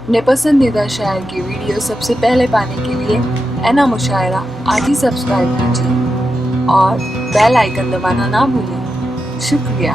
अपने पसंदीदा शायर की वीडियो सबसे पहले पाने के लिए एना मुशायरा आज ही सब्सक्राइब कीजिए और बेल आइकन दबाना ना भूलें। शुक्रिया।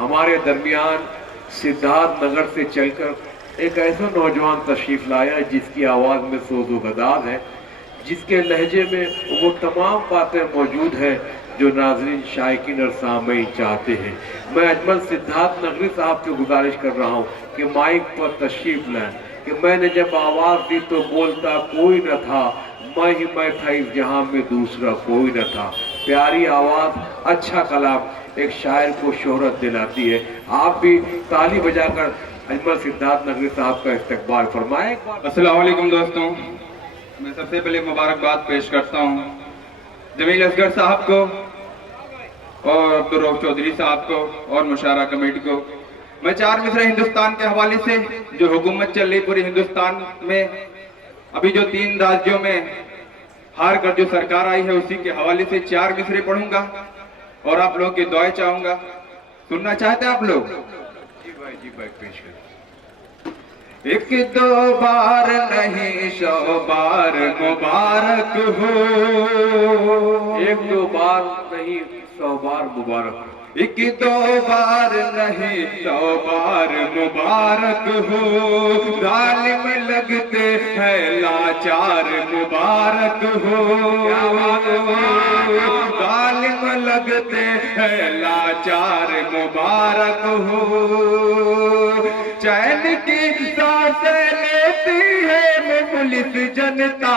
हमारे दरमियान सिद्धार्थ नगर से चलकर एक ऐसा नौजवान तशरीफ लाया जिसकी आवाज़ में सोज़ो गदाज है, जिसके लहजे में वो तमाम बातें मौजूद हैं जो नाज़रीन, शायकीन और सामीन चाहते हैं। मैं अजमल सिद्धार्थ नगरी साहब से गुजारिश कर रहा हूँ कि माइक पर तशरीफ लाएं कि मैंने जब आवाज़ दी तो बोलता कोई न था, मैं ही मैं था इस जहां में, दूसरा कोई न था। प्यारी आवाज़, अच्छा कलाम एक शायर को शोहरत दिलाती है। आप भी ताली बजाकर अजमल सिद्धार्थ नगरी साहब का इस्तकबाल फरमाएं। अस्सलाम वालेकुम दोस्तों, मैं सबसे पहले मुबारकबाद पेश करता हूँ जमील असगर साहब को और अब्दुर्रऊफ चौधरी साहब को और मुशायरा कमेटी को। मैं चार मिसरे हिंदुस्तान के हवाले से, जो हुकूमत चल रही पूरी हिंदुस्तान में, अभी जो 3 राज्यों में हार कर जो सरकार आई है उसी के हवाले से 4 मिसरे पढ़ूंगा और आप लोगों की दुआएं चाहूंगा। सुनना चाहते हैं आप लोग? जी भाई पेश करें। एक दो बार नहीं 100 बार मुबारक हो, एक दो बार नहीं 100 बार मुबारक हो। एक दो बार नहीं 100 बार मुबारक हो, जालिम लगते हैं लाचार मुबारक हो, जालिम लगते हैं लाचार मुबारक हो। चैन की सांसें लेती है मुफलिस जनता,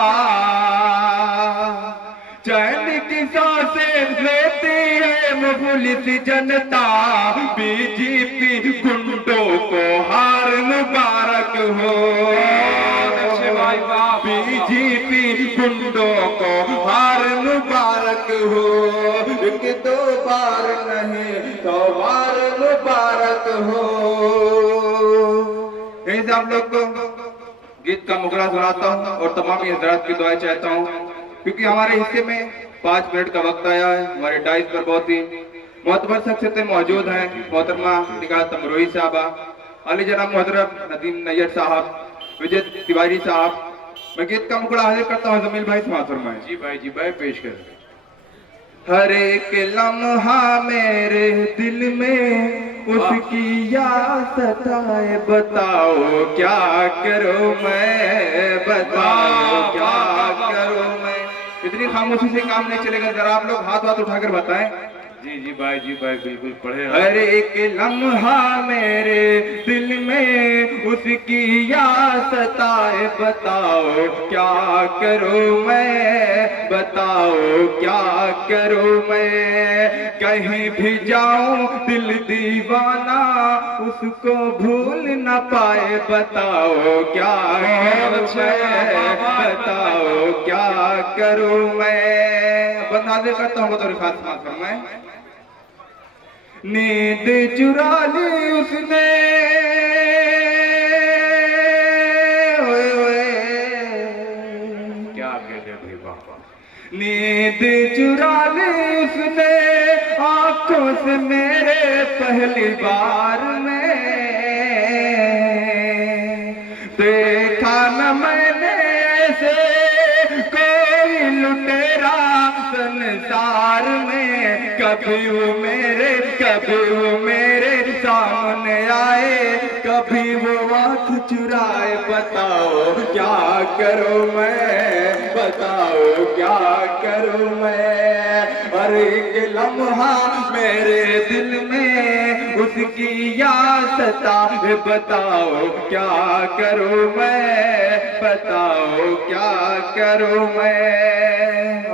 चैन की सांसें लेती है मुफलिस जनता, बीजेपी गुंडों को हार मुबारक हो, बीजेपी गुंडों को हार मुबारक हो। एक दो बार नहीं 100 बार मुबारक हो। ऐसे आप लोग को गीत का मुखड़ा सुनाता हूँ और तमाम हजरात की दुआएं चाहता हूँ, क्योंकि हमारे हिस्से में 5 मिनट का वक्त आया है। हमारे डाइस पर बहुत ही मोहतबर शख्सियतें मौजूद हैं। मोहतरमा निगाह तमरोही साहबा, अली जनाब मोहतरम नदीम नैयर साहब, विजय तिवारी साहब। मैं गीत का मुखड़ा हाजिर करता हूँ, जमील भाई समाअत फरमाएं। जी भाई पेश करें। हर एक लम्हा मेरे दिल में उसकी याद सताए, बताओ क्या करो मैं, बताओ क्या करो मैं। इतनी खामोशी से काम नहीं चलेगा, जरा आप लोग हाथ उठाकर बताएं। जी भाई बिल्कुल पढ़े। हर एक लम्हा मेरे दिल में उसकी याद सताए, बताओ क्या करूं मैं, बताओ क्या करूं मैं। कहीं भी जाऊं दिल दीवाना उसको भूल न पाए, बताओ क्या करूं मैं, बताओ क्या करूं मैं। बंदा करता हूँ बतौर खास बात फरमाएं। नींद चुरा ली उसने, क्या कहते हैं बाबा। नींद चुरा ली उसने आंखों से मेरे पहली बार में, देखा न मैंने ऐसे कोई लुटेरा संसार में। कभी वो मेरे सामने आए, कभी वो आँख चुराए, बताओ क्या करूं मैं, बताओ क्या करूं मैं। हर एक लम्हा मेरे दिल में उसकी याद सताए, बताओ क्या करूं मैं, बताओ क्या करूं मैं।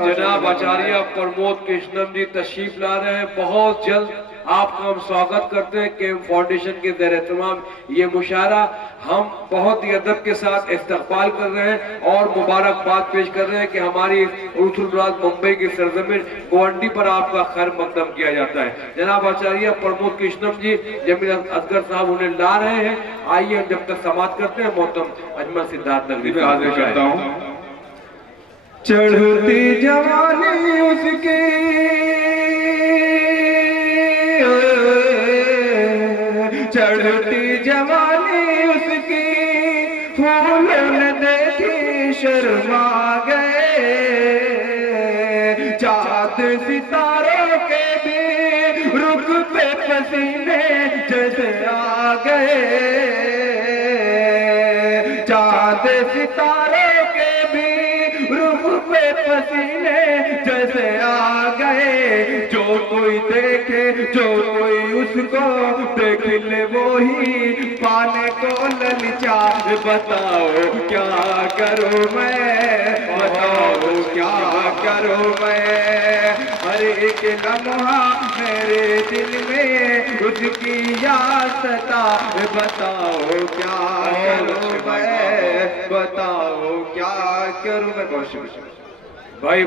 जनाब आचार्य प्रमोद कृष्णम जी तशरीफ ला रहे हैं। बहुत जल्द आपका हम स्वागत करते हैं केम फाउंडेशन के ज़ेर एहतमाम ये मुशायरा हम बहुत ही अदब के साथ इस्तकबाल कर रहे हैं और मुबारकबाद पेश कर रहे हैं कि हमारी उर्सुल मुराद मुंबई की सरजमीन गोवंडी पर आपका खैर मकदम किया जाता है। जनाब आचार्य प्रमोद कृष्णम जी जमील असगर साहब उन्हें ला रहे हैं। आइए हम जब तक समाप्त करते हैं मोहतरम अजमल सिद्धार्थ नकवी मैं हाजिर करता हूँ। चढ़ती जवानी उसकी चढ़ती जवानी उसकी फूलों ने देखी शर्मा गए चाँद सितारों के भी रुख पे पसीने जैसे आ गए चाँद सितारों के भी रुख पे पसीने जैसे आ गए जो कोई देखे जो कोई उसको देख ले वो ही पाने को ललचा बताओ क्या करूं मैं बताओ क्या करूं मैं हर एक लम्हा मेरे दिल में उसकी याद सता बताओ क्या करूं मैं बताओ क्या करूं मैं। बहुत शुक्रिया भाई।